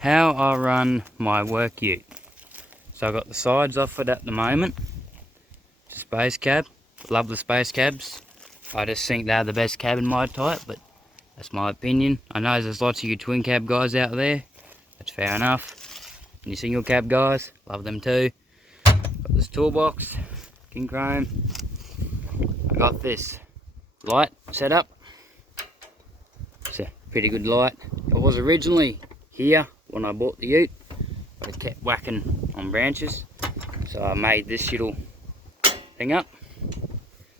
how I run my work ute. So I've got the sides off it at the moment. It's a space cab. Love the space cabs. I just think they're the best cabin mod type, but that's my opinion. I know there's lots of you twin cab guys out there. That's fair enough. And you single cab guys, love them too. Got this toolbox, king chrome. I got this light set up. It's a pretty good light. It was originally here when I bought the ute, but it kept whacking on branches. So I made this little thing up.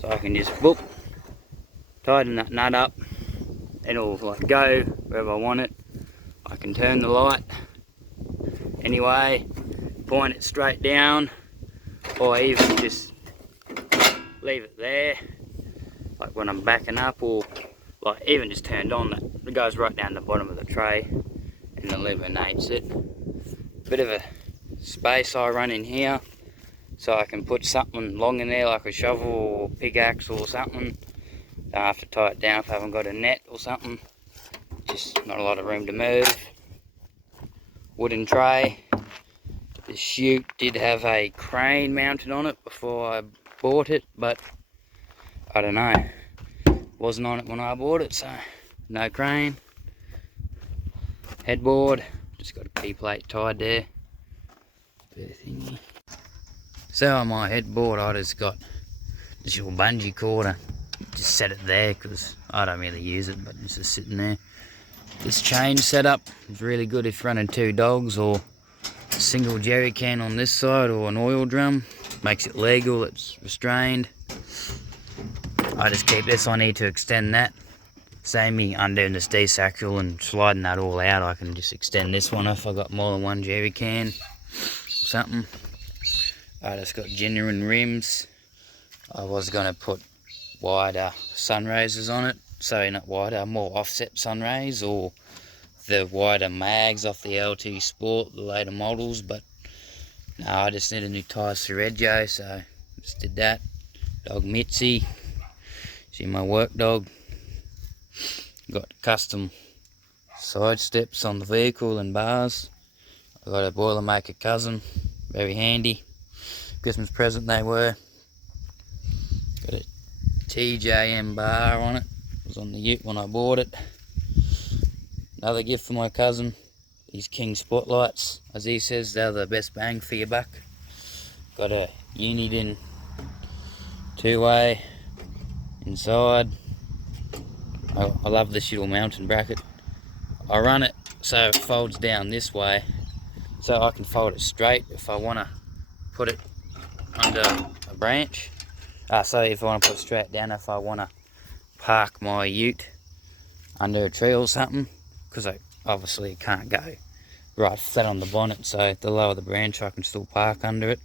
So I can just whoop, tighten that nut up, and it'll like go wherever I want it. I can turn the light anyway, point it straight down, or even just leave it there, like when I'm backing up, or like even just turned on, that it goes right down the bottom of the tray and eliminates it. Bit of a space I run in here, so I can put something long in there like a shovel or pickaxe or something. Don't have to tie it down if I haven't got a net or something. Just not a lot of room to move. Wooden tray. This chute did have a crane mounted on it before I bought it, but I don't know. Wasn't on it when I bought it, so no crane. Headboard. Just got a key plate tied there. Bit of thingy. So on my headboard I just got this little bungee cord. I just set it there because I don't really use it, but it's just sitting there. This chain setup is really good if running 2 dogs or a single jerry can on this side or an oil drum. Makes it legal, it's restrained. I just keep this on here to extend that. Same me undoing this D-sacral and sliding that all out, I can just extend this one if I got more than 1 jerry can or something. I just got genuine rims. I was going to put wider sun raisers on it, so not wider, more offset sun rays, or the wider mags off the LT Sport, the later models, but no, I just needed new tyres for Reggio, so just did that. Dog Mitzi, she's my work dog. Got custom side steps on the vehicle and bars. I got a Boilermaker cousin, very handy. Christmas present they were. Got a TJM bar on it. It was on the ute when I bought it. Another gift for my cousin. These King Spotlights. As he says, they're the best bang for your buck. Got a Uniden 2-way inside. I love this little mountain bracket. I run it so it folds down this way, so I can fold it straight if I want to put it under a branch. So if I want to put it straight down, if I want to park my ute under a tree or something, because I obviously can't go right flat on the bonnet, so the lower the branch I can still park under it.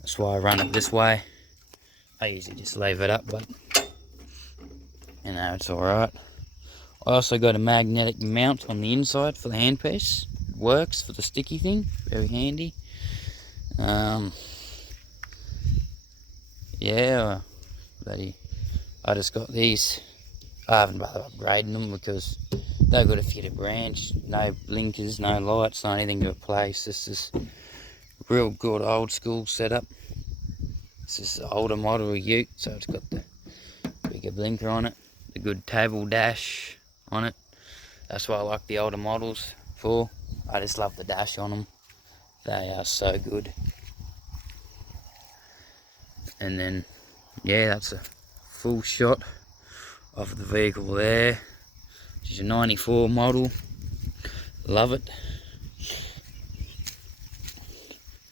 That's why I run it this way. I usually just leave it up, but you know, it's alright. I also got a magnetic mount on the inside for the handpiece. It works for the sticky thing, very handy. Yeah, I just got these. I haven't bothered upgrading them because they're good if you hit a branch. No blinkers, no lights, not anything to replace. This is real good old school setup. This is an older model ute, so it's got the bigger blinker on it, the good table dash on it. That's what I like the older models for. I just love the dash on them. They are so good. And then, yeah, that's a full shot of the vehicle there. Which is a 94 model. Love it.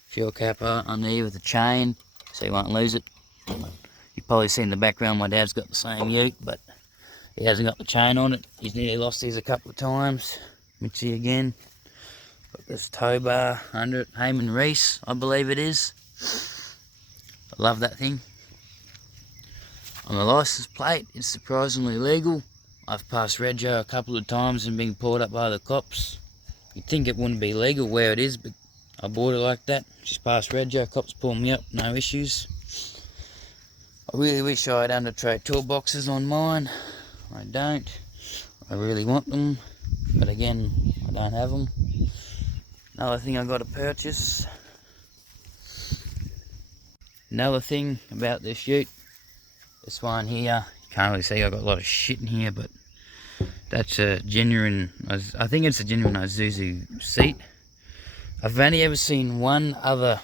Fuel cap underneath with the chain, so you won't lose it. You've probably seen in the background my dad's got the same ute, but he hasn't got the chain on it. He's nearly lost his a couple of times. Mitzi again. Got this tow bar under it. Heyman Reese, I believe it is. I love that thing. On the license plate, it's surprisingly legal. I've passed Reggio a couple of times and been pulled up by the cops. You'd think it wouldn't be legal where it is, but I bought it like that. Just passed Reggio, cops pulled me up, no issues. I really wish I had under tray toolboxes on mine. I don't. I really want them, but again, I don't have them. Another thing I got to purchase. Another thing about this ute, this one here, you can't really see, I've got a lot of shit in here, but that's a genuine, I think it's a genuine Isuzu seat. I've only ever seen one other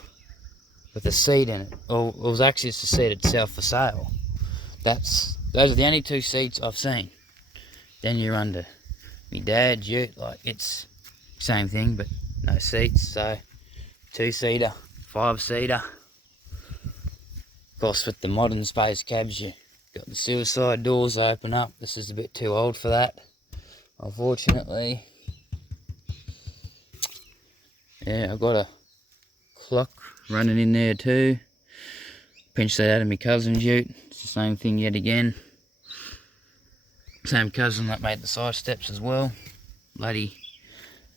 with a seat in it, or it was actually just the seat itself for sale. Those are the only two seats I've seen. Then you're under my dad's ute, like it's same thing, but no seats, so 2-seater, 5-seater. Of course, with the modern space cabs, you got the suicide doors open up. This is a bit too old for that, unfortunately. Yeah, I've got a clock running in there too. Pinched that out of my cousin's ute. It's the same thing yet again. Same cousin that made the side steps as well. Bloody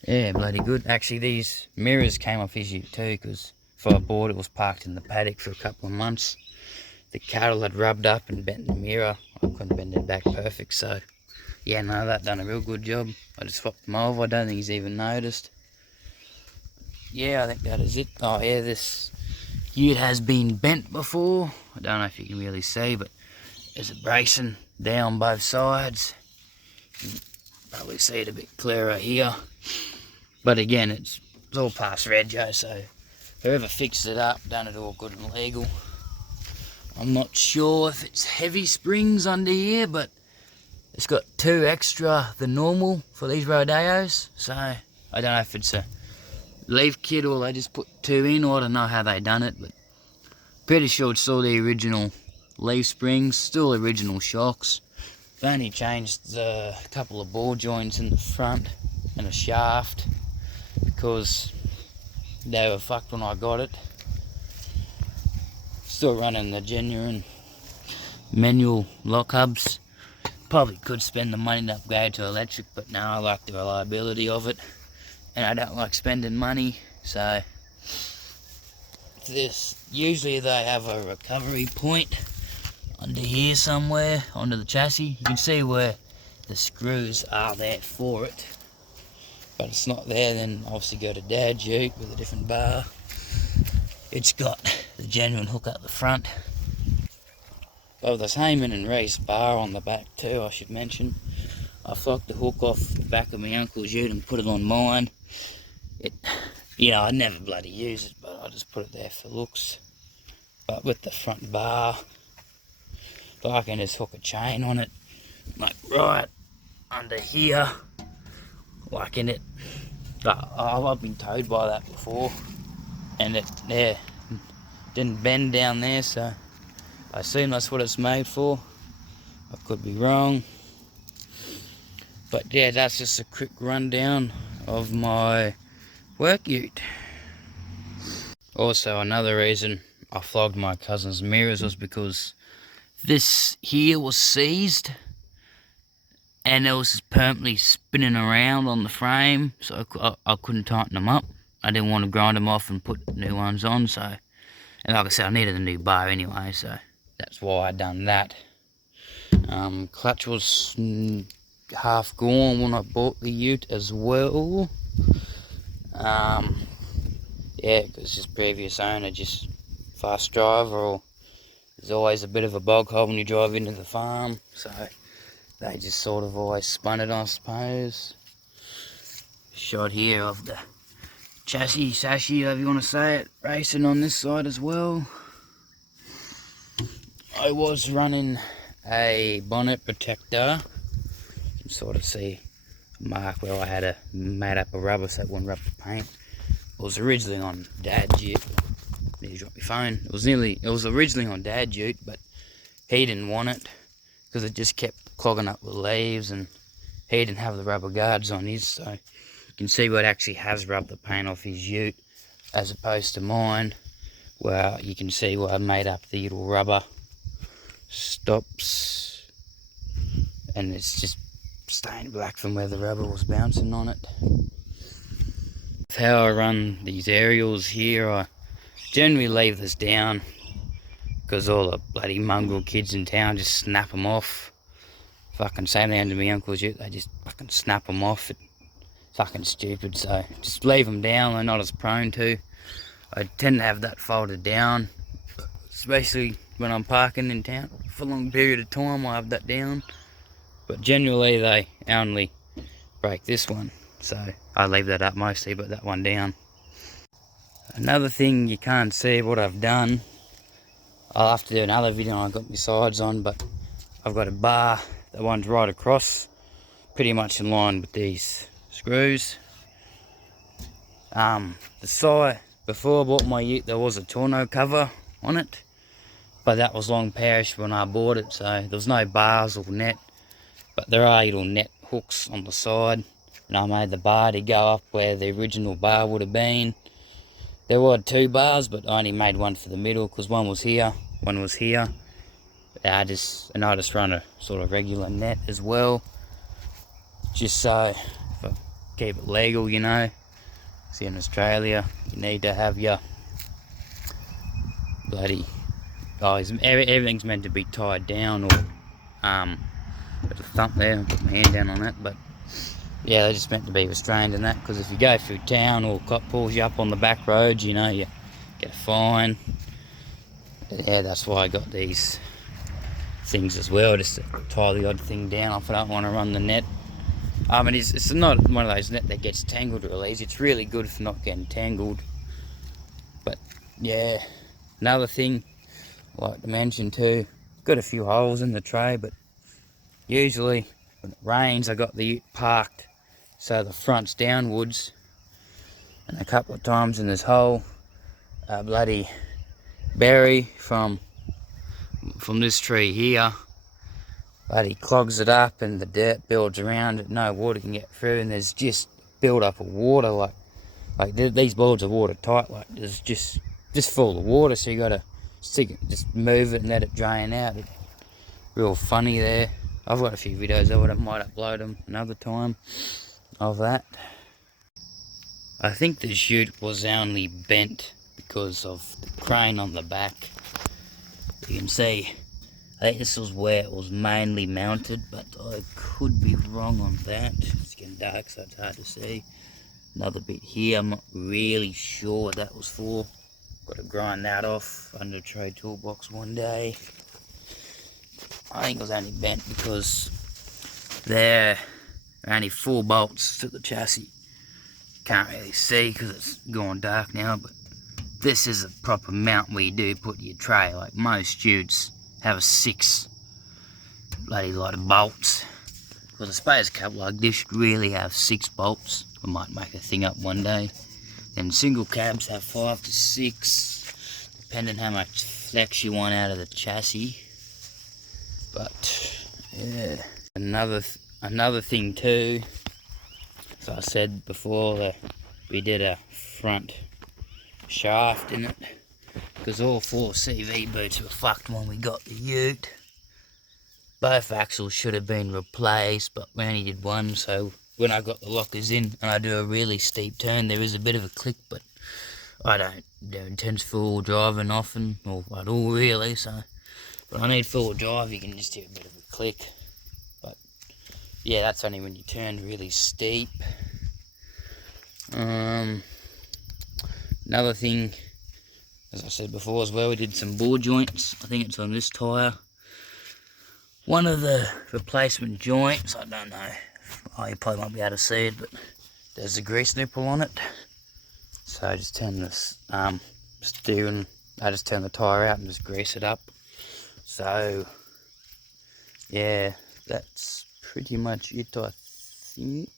good. Actually, these mirrors came off his ute too, because before I bought it was parked in the paddock for a couple of months. The cattle had rubbed up and bent the mirror. I couldn't bend it back perfect, so yeah, no, that done a real good job. I just swapped them over. I don't think he's even noticed. Yeah, I think that is it. Oh yeah, this ute has been bent before. I don't know if you can really see, but there's a bracing down both sides. You can probably see it a bit clearer here. But again, it's all past rego, so whoever fixed it up done it all good and legal. I'm not sure if it's heavy springs under here, but it's got 2 extra than normal for these rodeos. So I don't know if it's a leaf kit or they just put 2 in, or I don't know how they done it, but pretty sure it's still the original leaf springs, still original shocks. They've only changed a couple of ball joints in the front and a shaft because they were fucked when I got it. Still running the genuine manual lock hubs. Probably could spend the money to upgrade to electric, but no, I like the reliability of it, and I don't like spending money. So this, usually they have a recovery point under here somewhere, under the chassis. You can see where the screws are there for it, but it's not there. Then obviously go to Dad's ute with a different bar. It's got the genuine hook at the front. Oh, there's Heyman and Reese bar on the back too, I should mention. I flocked the hook off the back of my uncle's ute and put it on mine. I'd never bloody use it, but I just put it there for looks. But with the front bar, if I can just hook a chain on it, like right under here, like in it. But I've been towed by that before, and it didn't bend down there, so I assume that's what it's made for. I could be wrong. But yeah, that's just a quick rundown of my work ute. Also, another reason I flogged my cousin's mirrors was because this here was seized and it was permanently spinning around on the frame, so I couldn't tighten them up. I didn't want to grind them off and put new ones on, so, and like I said, I needed a new bar anyway, so that's why I done that. Clutch was half gone when I bought the ute as well. Yeah, because his previous owner, just fast driver, or there's always a bit of a bog hole when you drive into the farm, so they just sort of always spun it, I suppose. Shot here of the chassis, however you want to say it, racing on this side as well. I was running a bonnet protector. You can sort of see a mark where I had made up a rubber so it wouldn't rub the paint. It was originally on Dad's ute. Nearly dropped my phone. It was originally on Dad's ute, but he didn't want it because it just kept clogging up with leaves, and he didn't have the rubber guards on his, so you can see where it actually has rubbed the paint off his ute, as opposed to mine, where you can see where I made up the little rubber stops, and it's just stained black from where the rubber was bouncing on it. How I run these aerials here, I generally leave this down because all the bloody mongrel kids in town just snap them off. Fucking same thing to my uncle's ute, they just fucking snap them off. It fucking stupid. So just leave them down, they're not as prone to. I tend to have that folded down, especially when I'm parking in town for a long period of time. I have that down, but generally they only break this one, so I leave that up mostly, but that one down. Another thing you can't see what I've done, I'll have to do another video. I've got my sides on, but I've got a bar that runs right across, pretty much in line with these screws. The side, before I bought my ute, there was a tonneau cover on it, but that was long perished when I bought it, so there was no bars or net, but there are little net hooks on the side, and I made the bar to go up where the original bar would have been. There were 2 bars, but I only made one for the middle, because one was here, one was here. And I just run a sort of regular net as well, just so keep it legal, you know. See, in Australia, you need to have your bloody guys. Everything's meant to be tied down, or got the thump there. Put my hand down on that, but yeah, they're just meant to be restrained in that. Because if you go through town or cop pulls you up on the back roads, you know, you get a fine. Yeah, that's why I got these things as well, just to tie the odd thing down if I don't want to run the net. It's not one of those net that gets tangled real easy. It's really good for not getting tangled. But yeah, another thing I like to mention too, got a few holes in the tray, but usually when it rains I got the ute parked so the front's downwards, and a couple of times in this hole a bloody berry from this tree here bloody clogs it up, and the dirt builds around it, no water can get through, and there's just build up of water, like these boards are watertight, like there's just full of water, so you gotta stick it, just move it and let it drain out. It's real funny there. I've got a few videos of it, I might upload them another time of that. I think the chute was only bent because of the crane on the back. You can see, I think this was where it was mainly mounted, but I could be wrong on that. It's getting dark, so it's hard to see. Another bit here, I'm not really sure what that was for. Got to grind that off under a trade toolbox one day. I think it was only bent because there are only 4 bolts to the chassis. Can't really see because it's gone dark now, but this is a proper mount where you do put your tray. Like most utes have a 6 bloody lot of bolts. Because I suppose a couple like this should really have 6 bolts. I might make a thing up one day. Then single cabs have 5 to 6, depending how much flex you want out of the chassis. But yeah, another thing too. So I said before that we did a front shaft in it, because all 4 CV boots were fucked when we got the ute. Both axles should have been replaced, but we only did one, so when I got the lockers in and I do a really steep turn, there is a bit of a click, but I don't do intense full driving often, or at all really, so when I need full drive you can just hear a bit of a click. But yeah, that's only when you turn really steep. Another thing, as I said before as well, we did some bore joints. I think it's on this tyre. One of the replacement joints, I don't know, you probably won't be able to see it, but there's a grease nipple on it. So I just turn this steering, I just turn the tyre out and just grease it up. So yeah, that's pretty much it, I think.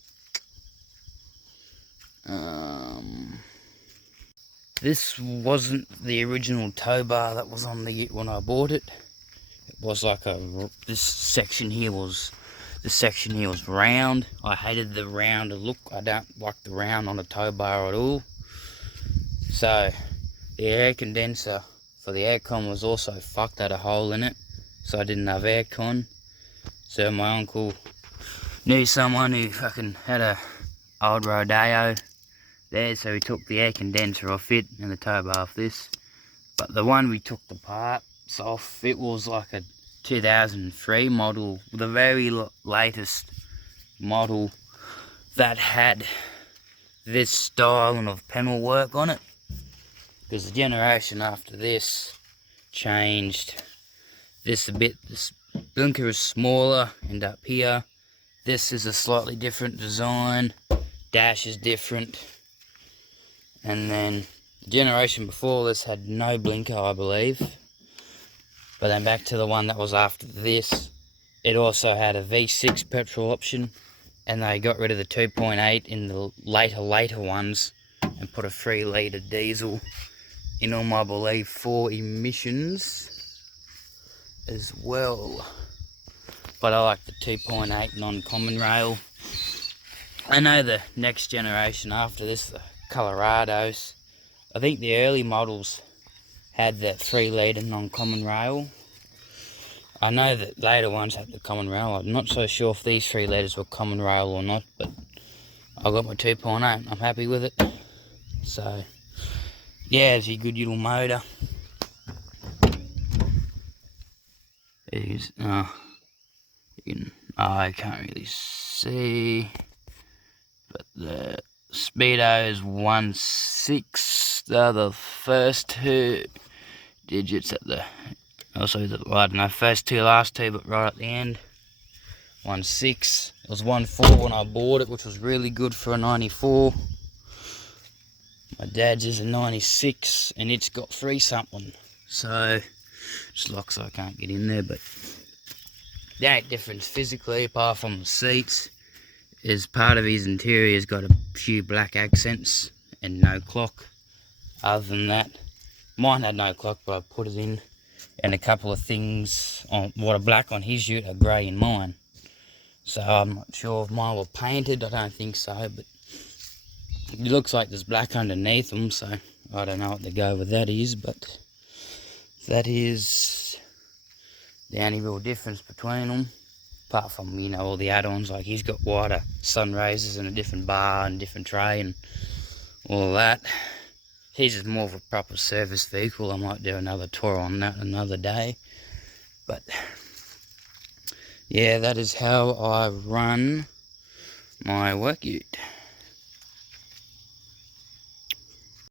This wasn't the original tow bar that was on the ute when I bought it. It was like this section here was round. I hated the round look. I don't like the round on a tow bar at all. So the air condenser for the aircon was also fucked, had a hole in it, so I didn't have aircon. So my uncle knew someone who fucking had a old Rodeo there, so we took the air condenser off it and the tow bar off this. But the one we took the parts off, it was like a 2003 model, the very latest model that had this style of panel work on it, because the generation after this changed this a bit. This blinker is smaller, and up here this is a slightly different design, dash is different, and then the generation before this had no blinker, I believe. But then back to the one that was after this, it also had a V6 petrol option, and they got rid of the 2.8 in the later ones and put a 3 litre diesel in them, I believe, for emissions as well. But I like the 2.8 non-common rail. I know the next generation after this, the Colorados, I think the early models had the 3 litre non-common rail. I know that later ones had the common rail. I'm not so sure if these 3 litres were common rail or not, but I got my 2.8. I'm happy with it. So, yeah, it's a good little motor. I can't really see, but the speedo is 1.6. The first 2 digits at the, also I don't know, first 2, last 2, but right at the end, 1.6. It was 1.4 when I bought it, which was really good for a 94. My dad's is a 96, and it's got 3 something, so it's locked so I can't get in there. But the only difference physically, apart from the seats, is part of his interior has got a few black accents and no clock. Other than that, mine had no clock, but I put it in, and a couple of things on what are black on his ute are grey in mine. So I'm not sure if mine were painted. I don't think so, but it looks like there's black underneath them, so I don't know what the go with that is, but that is the only real difference between them. Apart from, you know, all the add-ons, like he's got wider sun raisers and a different bar and different tray and all that. His is more of a proper service vehicle. I might do another tour on that another day. But yeah, that is how I run my work ute.